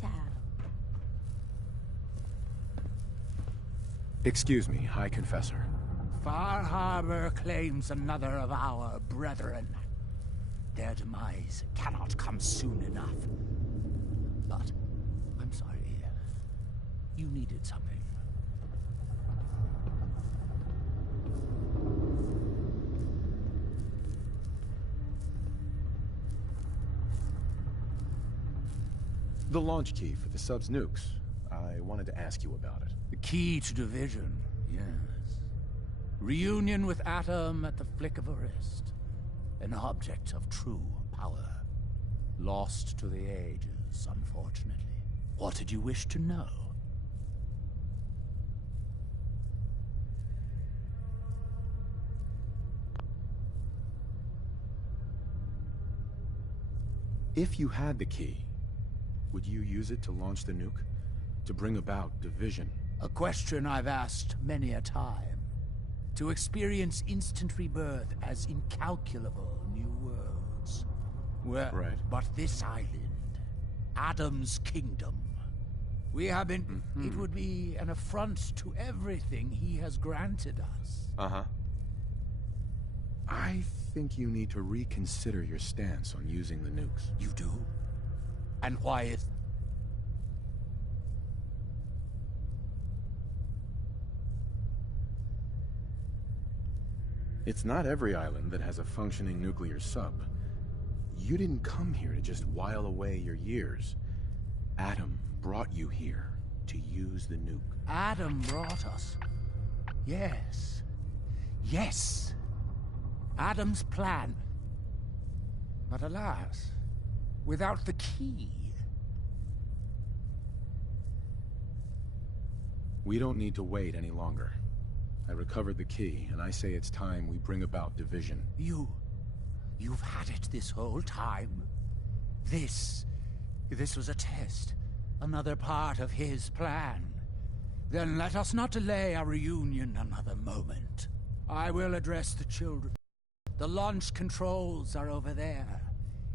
to Adam. Excuse me, High Confessor. Far Harbor claims another of our brethren. Their demise cannot come soon enough. But, I'm sorry. You needed something. The launch key for the sub's nukes. I wanted to ask you about it. The key to division, yes. Reunion with Atom at the flick of a wrist. An object of true power. Lost to the ages, unfortunately. What did you wish to know? If you had the key, would you use it to launch the nuke? To bring about division? A question I've asked many a time. To experience instant rebirth as incalculable new worlds. Well, right. But this island, Adam's kingdom. We have been... It would be an affront to everything he has granted us. Uh-huh. I think you need to reconsider your stance on using the nukes. You do? And why is... It's not every island that has a functioning nuclear sub. You didn't come here to just while away your years. Adam brought you here to use the nuke. Adam brought us. Yes. Yes. Adam's plan. But alas, without the key. We don't need to wait any longer. I recovered the key, and I say it's time we bring about division. You've had it this whole time. This was a test. Another part of his plan. Then let us not delay our reunion another moment. I will address the children. The launch controls are over there.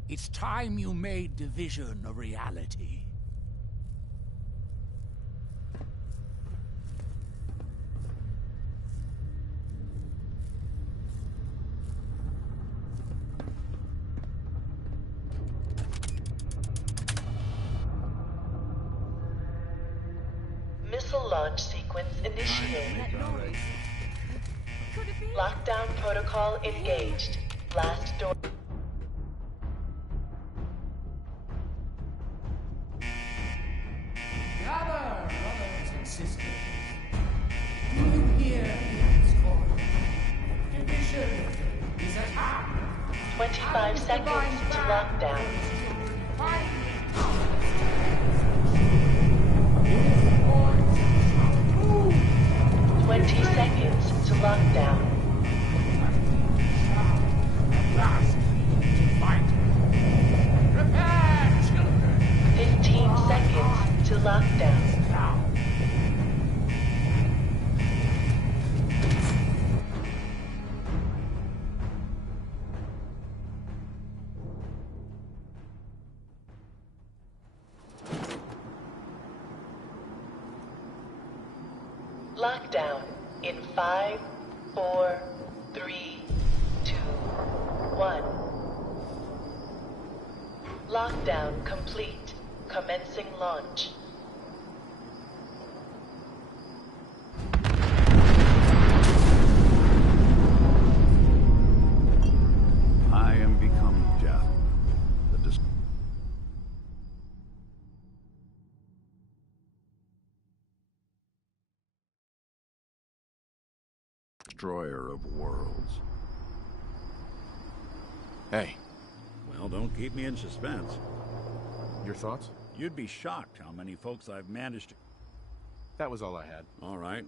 It's time you made division a reality. Missile launch sequence initiated. Lockdown protocol engaged. Blast door. Gather, brothers and sisters. You hear its call. Division is at hand. 25 seconds to lockdown. 20 seconds to lockdown. Last to fight. Prepare, children. 15 seconds to lockdown. Now. Lockdown in 5, 4, 3, 2, 1. Lockdown complete. Commencing launch. I am become death. The destroyer of worlds. Hey, Well, don't keep me in suspense. your thoughts? You'd be shocked how many folks I've managed to... That was all I had. All right.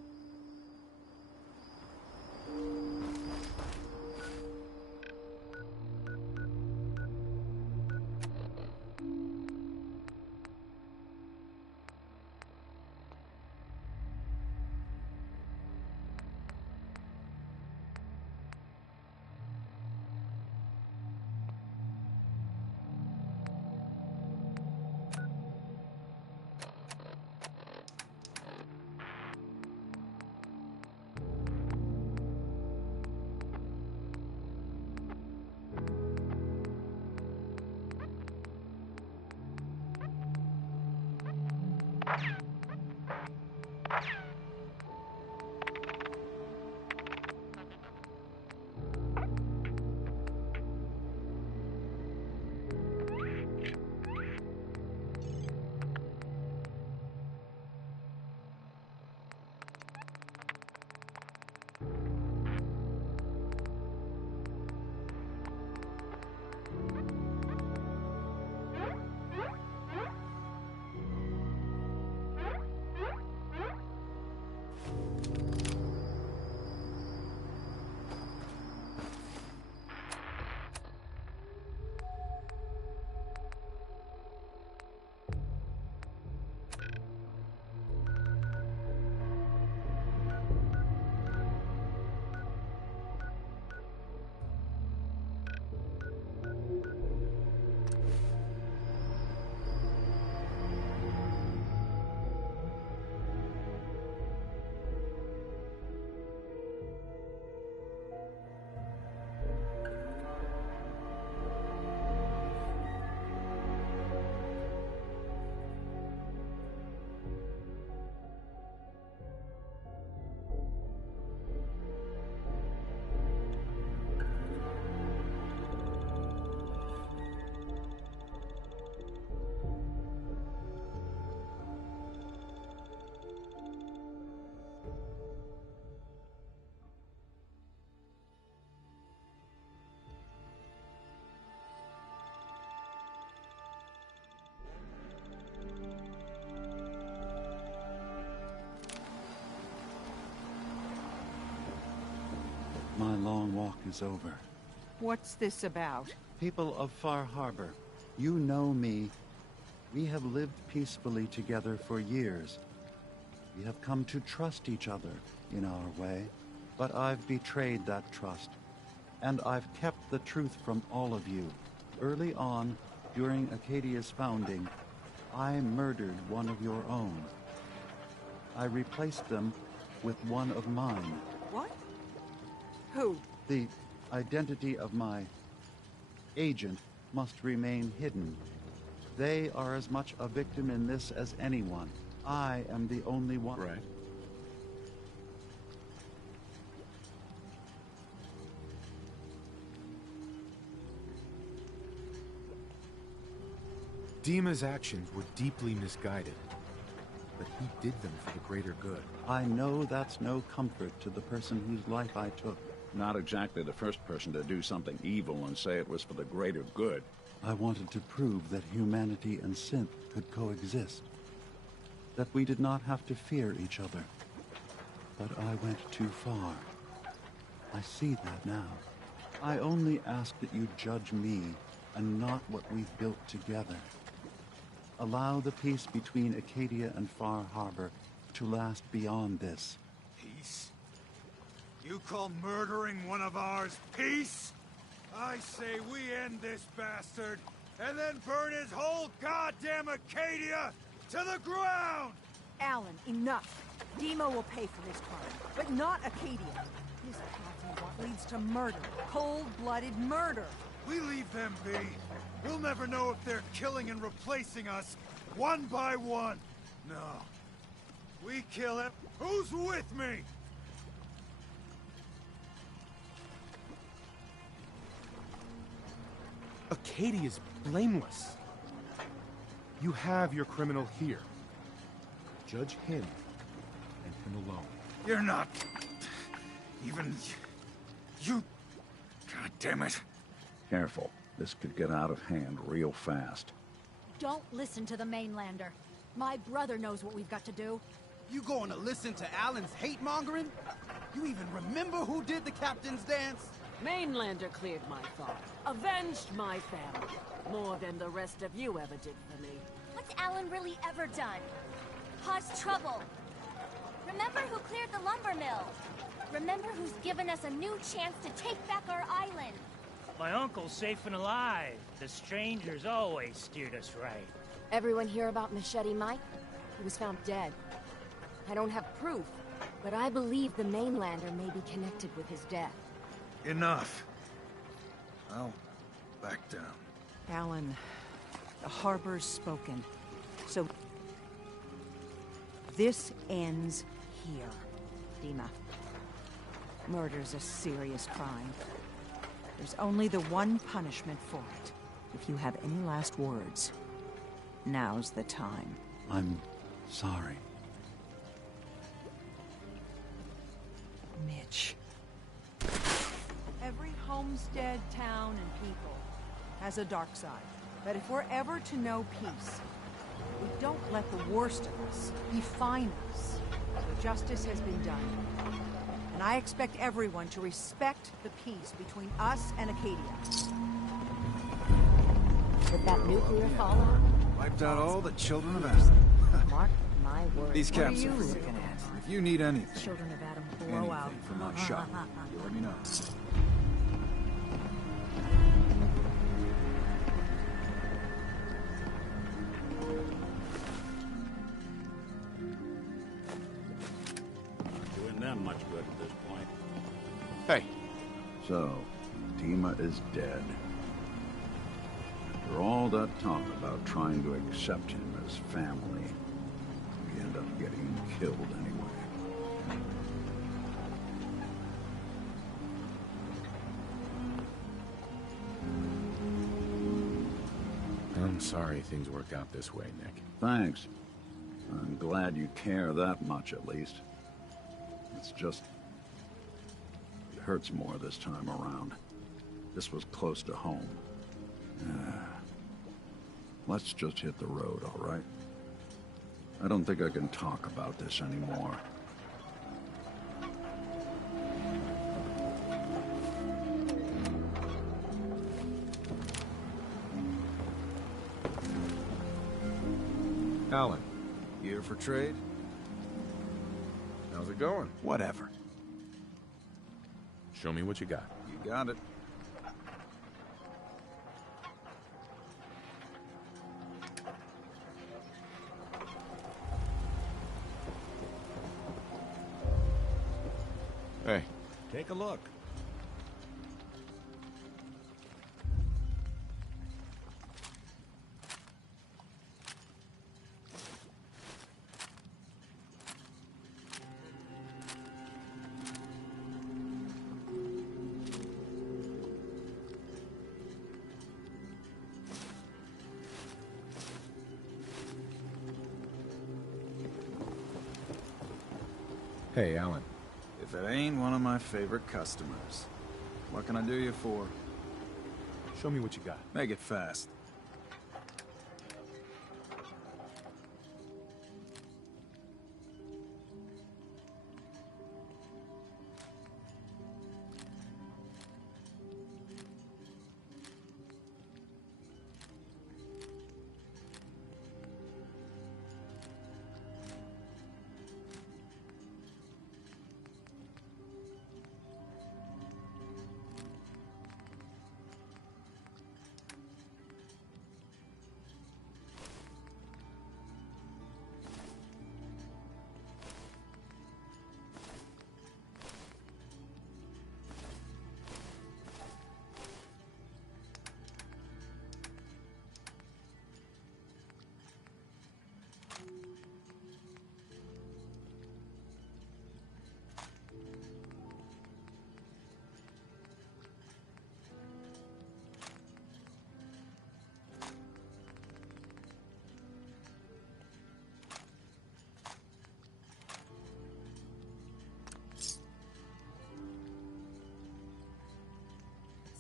My long walk is over. What's this about? People of Far Harbor, you know me. We have lived peacefully together for years. We have come to trust each other in our way, but I've betrayed that trust, and I've kept the truth from all of you. Early on, during Acadia's founding, I murdered one of your own. I replaced them with one of mine. What? Who? The identity of my agent must remain hidden. They are as much a victim in this as anyone. I am the only one. Right. Dima's actions were deeply misguided, but he did them for the greater good. I know that's no comfort to the person whose life I took. Not exactly the first person to do something evil and say it was for the greater good. I wanted to prove that humanity and synth could coexist. That we did not have to fear each other. But I went too far. I see that now. I only ask that you judge me and not what we've built together. Allow the peace between Acadia and Far Harbor to last beyond this. Peace? You call murdering one of ours peace? I say we end this bastard, and then burn his whole goddamn Acadia to the ground! Alan, enough. Dima will pay for his crime, but not Acadia. His path you want leads to murder. Cold-blooded murder. We leave them be. We'll never know if they're killing and replacing us, one by one. No. We kill him. Who's with me? Acadia's blameless. You have your criminal here. Judge him, and him alone. You're not... even... you... God damn it. Careful. This could get out of hand real fast. Don't listen to the mainlander. My brother knows what we've got to do. You going to listen to Alan's hate-mongering? You even remember who did the captain's dance? Mainlander cleared my thought. Avenged my family. More than the rest of you ever did for me. What's Alan really ever done? Caused trouble. Remember who cleared the lumber mill? Remember who's given us a new chance to take back our island? My uncle's safe and alive. The strangers always steered us right. Everyone hear about Machete Mike? He was found dead. I don't have proof, but I believe the mainlander may be connected with his death. Enough. I'll back down. Alan, the harbor's spoken. So This ends here, Dima. Murder's a serious crime. There's only the one punishment for it. If you have any last words, now's the time. I'm sorry. Mitch. Every homestead, town, and people has a dark side. But if we're ever to know peace, we don't let the worst of us define us. So justice has been done. And I expect everyone to respect the peace between us and Acadia. With that nuclear fallout? Wiped out all the children of Adam. Mark my words. These What are caps you are free. looking at? If you need anything, Children of Adam blow out. anything for my shop, you let me know. Doing them much good at this point. Hey. So, Dima is dead. After all that talk about trying to accept him as family, we end up getting him killed anyway. I'm sorry things worked out this way, Nick. Thanks. I'm glad you care that much, at least. It's just... it hurts more this time around. This was close to home. Let's just hit the road, all right? I don't think I can talk about this anymore. Alan, Here for trade? how's it going? Whatever. Show me what you got. You got it. Hey. Take a look. Hey, Alan. If it ain't one of my favorite customers, what can I do you for? Show me what you got. Make it fast.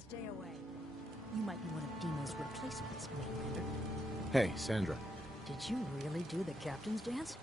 Stay away. You might be one of Dima's replacements, Mainlander. Hey, Sandra. Did you really do the captain's dance?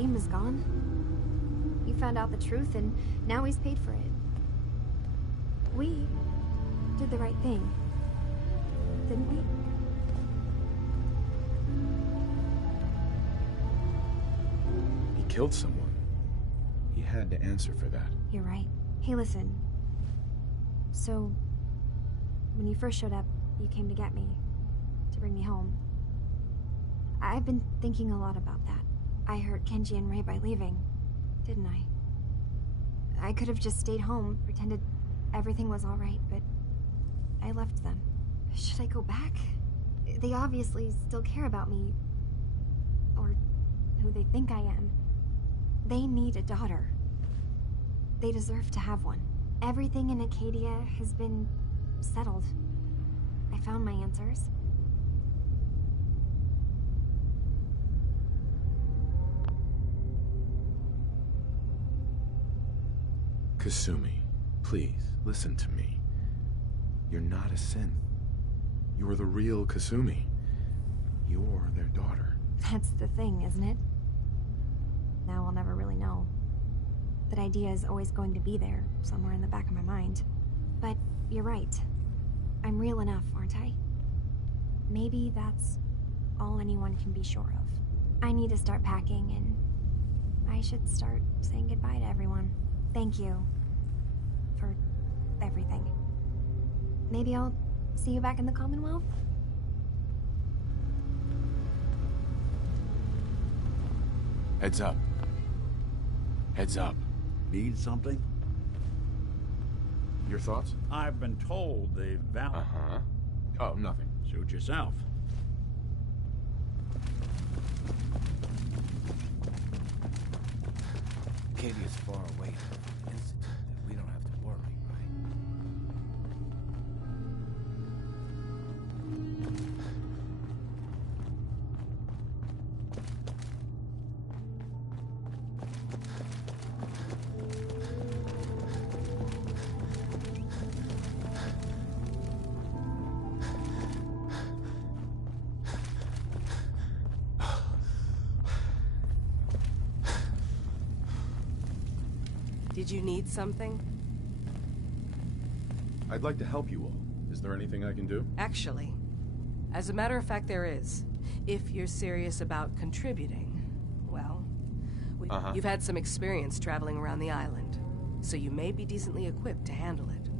game is gone. You found out the truth, and now he's paid for it. We did the right thing, didn't we? He killed someone. He had to answer for that. You're right. Hey, listen. So, when you first showed up, you came to get me, to bring me home. I've been thinking a lot about that. I hurt Kenji and Ray by leaving, didn't I? I could have just stayed home, pretended everything was all right, but I left them. Should I go back? They obviously still care about me, or who they think I am. They need a daughter. They deserve to have one. Everything in Acadia has been settled. I found my answers. Kasumi, please, listen to me. You're not a synth. You're the real Kasumi. You're their daughter. That's the thing, isn't it? Now I'll never really know. That idea is always going to be there, somewhere in the back of my mind. But you're right. I'm real enough, aren't I? Maybe that's all anyone can be sure of. I need to start packing, and I should start saying goodbye to everyone. Thank you for everything. Maybe I'll see you back in the Commonwealth? Heads up. Heads up. Need something? Your thoughts? I've been told they've vowed. Uh-huh. Oh, nothing. Suit yourself. Acadia's far away from the Institute. We don't have to worry, Did you need something? I'd like to help you all. Is there anything I can do? Actually, as a matter of fact, there is. If you're serious about contributing, well, you've had some experience traveling around the island, so you may be decently equipped to handle it.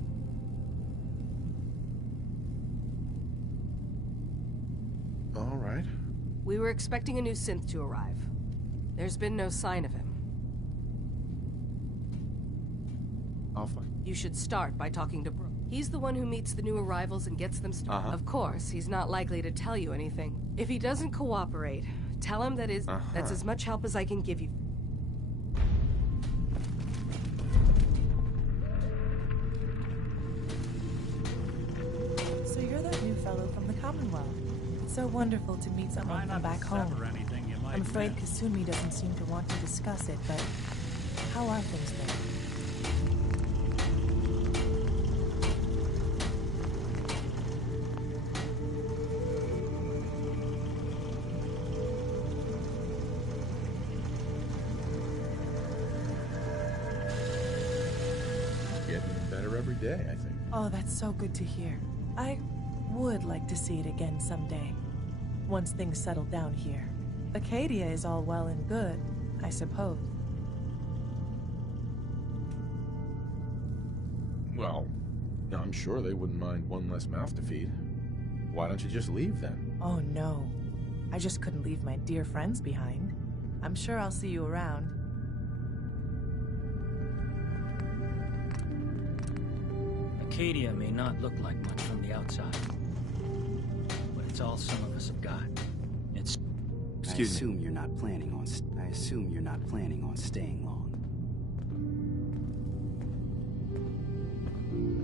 All right. We were expecting a new synth to arrive. There's been no sign of him. I'll find. You should start by talking to Brooke. He's the one who meets the new arrivals and gets them started. Of course, he's not likely to tell you anything. If he doesn't cooperate, tell him that's as much help as I can give you. So you're that new fellow from the Commonwealth. It's so wonderful to meet someone from back home. I'm afraid Kasumi doesn't seem to want to discuss it, but how are things there? Every day, I think. Oh, that's so good to hear. I would like to see it again someday. Once things settle down here. Acadia is all well and good, I suppose. Well, I'm sure they wouldn't mind one less mouth to feed. Why don't you just leave then? Oh no. I just couldn't leave my dear friends behind. I'm sure I'll see you around. Acadia may not look like much from the outside, but it's all some of us have got. It's... I assume you're not planning on staying long.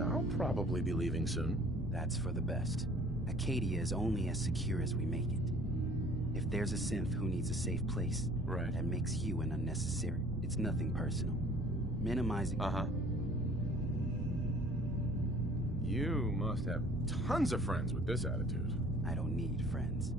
I'll probably be leaving soon. That's for the best. Acadia is only as secure as we make it. If there's a synth who needs a safe place, that makes you an unnecessary. It's nothing personal. Minimizing... You must have tons of friends with this attitude. I don't need friends.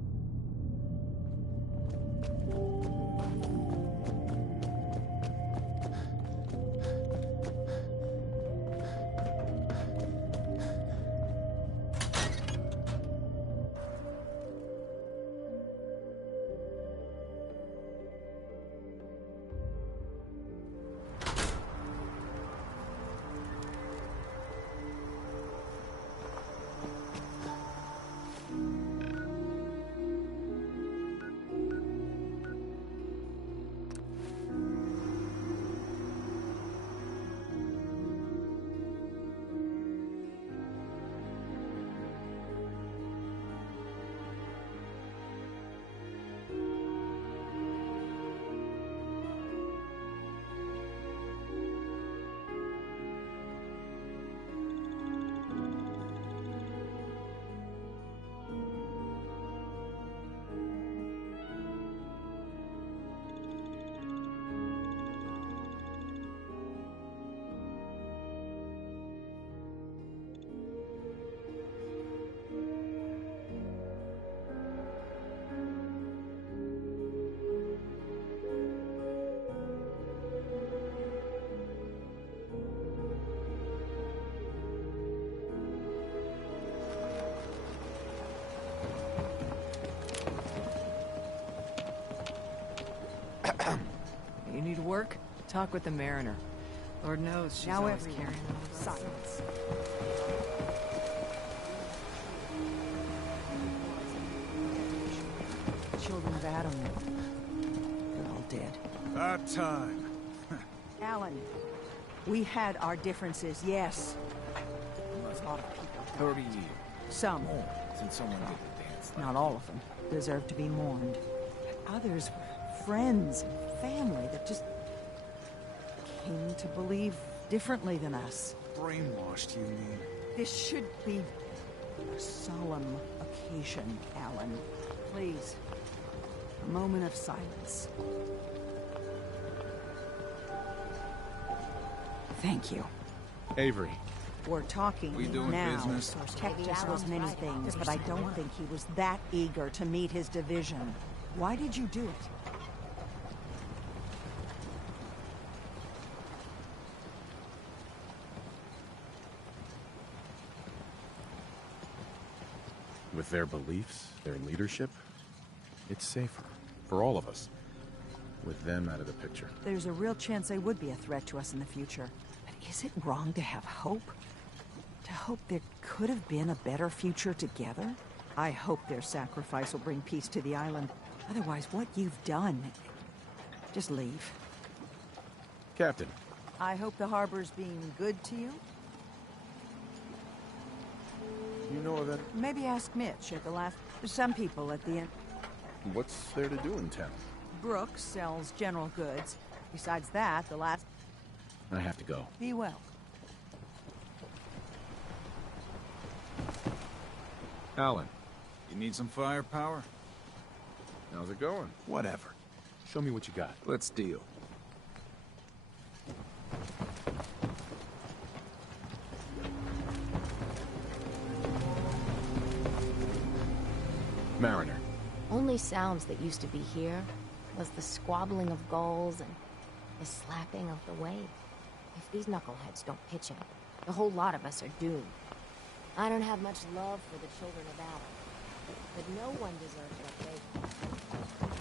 You need work? Talk with the Mariner. Lord knows she's Now always everyone, carrying on. silence. The children of Adam, they're all dead. About time. Alan, we had our differences, yes. A lot of people. 30 years. Some. More since someone did the dance. Not all of them deserve to be mourned. Others were friends and family that just came to believe differently than us. Brainwashed, you mean? This should be a solemn occasion, Alan. Please, a moment of silence. Thank you. Avery. We're talking We doing now. business? Tectus was many things, but I don't think he was that eager to meet his division. Why did you do it? With their beliefs, their leadership, it's safer for all of us. With them out of the picture. There's a real chance they would be a threat to us in the future. But is it wrong to have hope? To hope there could have been a better future together? I hope their sacrifice will bring peace to the island. Otherwise, what you've done... just leave. Captain. I hope the harbor's being good to you. You know that... Maybe ask Mitch at the last... Some people at the end... What's there to do in town? Brooks sells general goods. Besides that, the last... I have to go. Be well. Alan. You need some firepower? How's it going? Whatever. Show me what you got. Let's deal. Mariner. Only sounds that used to be here was the squabbling of gulls and the slapping of the wave. If these knuckleheads don't pitch in, the whole lot of us are doomed. I don't have much love for the children of Adam, but no one deserves what they got.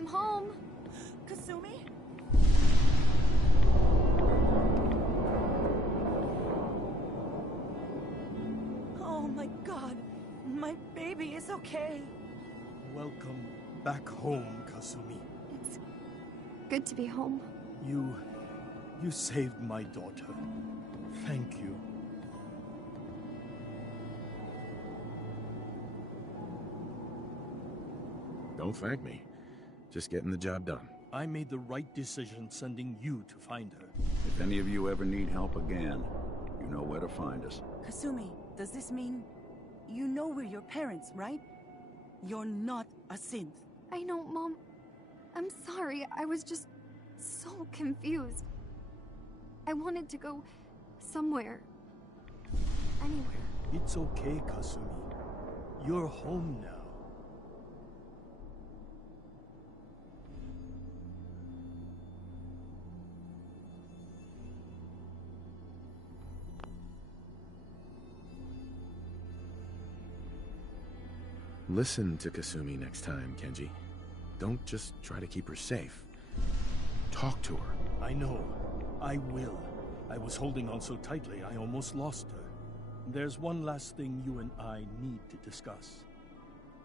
I'm home. Kasumi? Oh my god. My baby is okay. Welcome back home, Kasumi. It's good to be home. You saved my daughter. Thank you. Don't thank me. Just getting the job done. I made the right decision sending you to find her. If any of you ever need help again, you know where to find us. Kasumi, does this mean you know we're your parents, right? You're not a synth. I know, Mom. I'm sorry. I was just so confused. I wanted to go somewhere. Anywhere. It's okay, Kasumi. You're home now. Listen to Kasumi next time, Kenji. Don't just try to keep her safe. Talk to her. I know. I will. I was holding on so tightly I almost lost her. There's one last thing you and I need to discuss.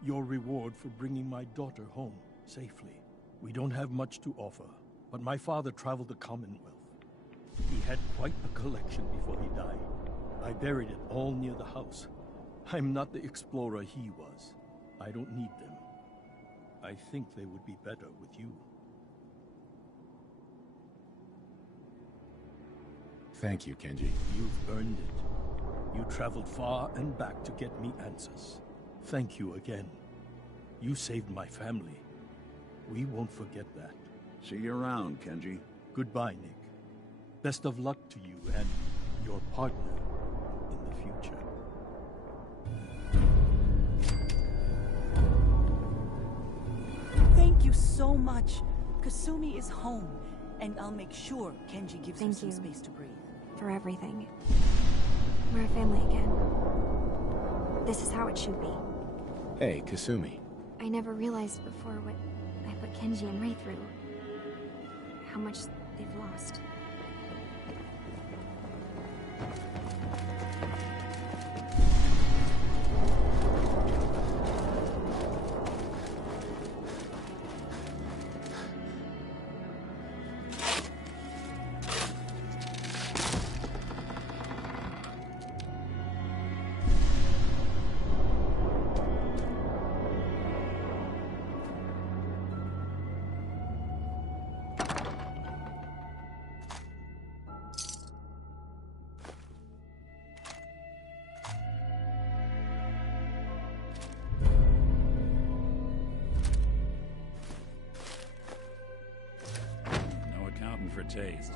Your reward for bringing my daughter home safely. We don't have much to offer, but my father traveled the Commonwealth. He had quite a collection before he died. I buried it all near the house. I'm not the explorer he was. I don't need them. I think they would be better with you. Thank you, Kenji. You've earned it. You traveled far and back to get me answers. Thank you again. You saved my family. We won't forget that. See you around, Kenji. Goodbye, Nick. Best of luck to you and your partner in the future. Thank you so much. Kasumi is home, and I'll make sure Kenji gives her some space to breathe. For everything. We're a family again. This is how it should be. Hey, Kasumi. I never realized before what I put Kenji and Ray through. How much they've lost. For taste.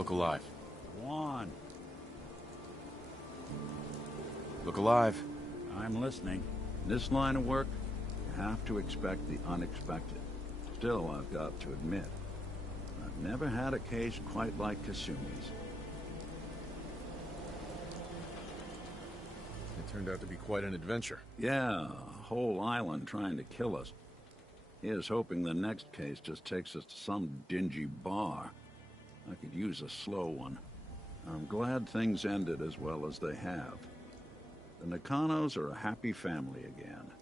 Look alive. Go on. Look alive. I'm listening. In this line of work, you have to expect the unexpected. Still, I've got to admit, I've never had a case quite like Kasumi's. It turned out to be quite an adventure. Yeah, a whole island trying to kill us. Here's hoping the next case just takes us to some dingy bar. I could use a slow one. I'm glad things ended as well as they have. The Nakanos are a happy family again.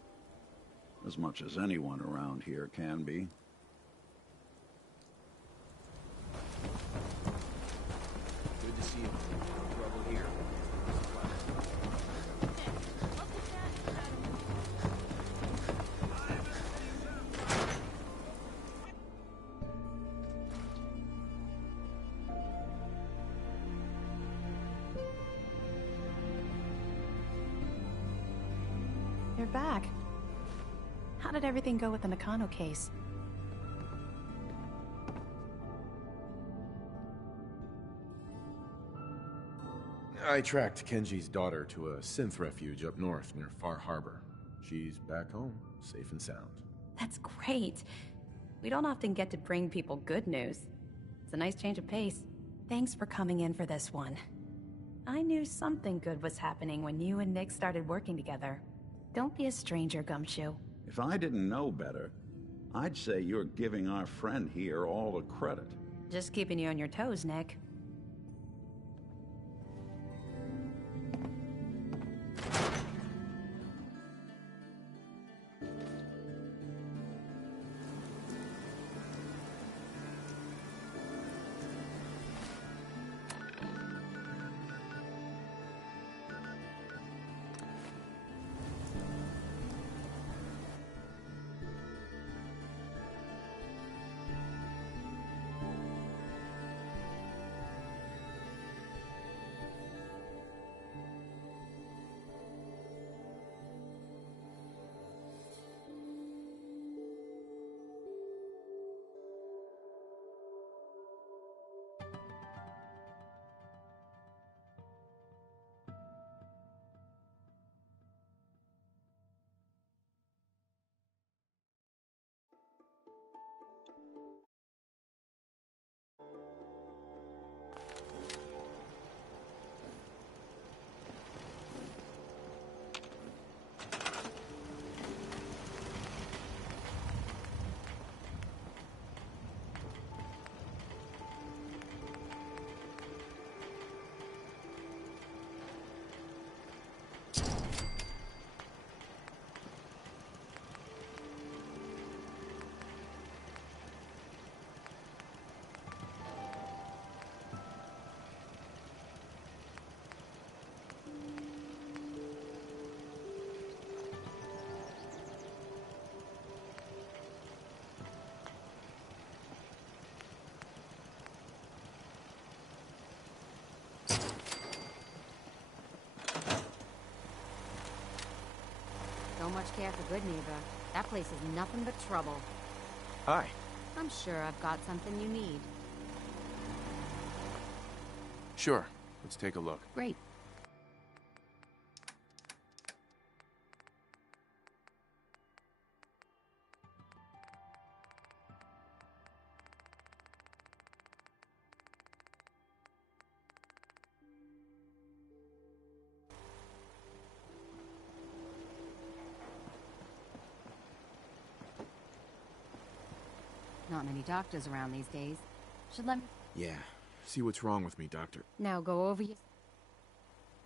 As much as anyone around here can be. Good to see you. No trouble here. You're back. How did everything go with the Nakano case? I tracked Kenji's daughter to a synth refuge up north near Far Harbor. She's back home, safe and sound. That's great. We don't often get to bring people good news. It's a nice change of pace. Thanks for coming in for this one. I knew something good was happening when you and Nick started working together. Don't be a stranger, Gumshoe. If I didn't know better, I'd say you're giving our friend here all the credit. Just keeping you on your toes, Nick. So much care for good neighbor. That place is nothing but trouble. Hi. I'm sure I've got something you need. Sure. Let's take a look. Great. Not many doctors around these days. Should let me... Yeah. See what's wrong with me, Doctor. Now go over your...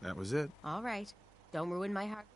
That was it. All right. Don't ruin my heart.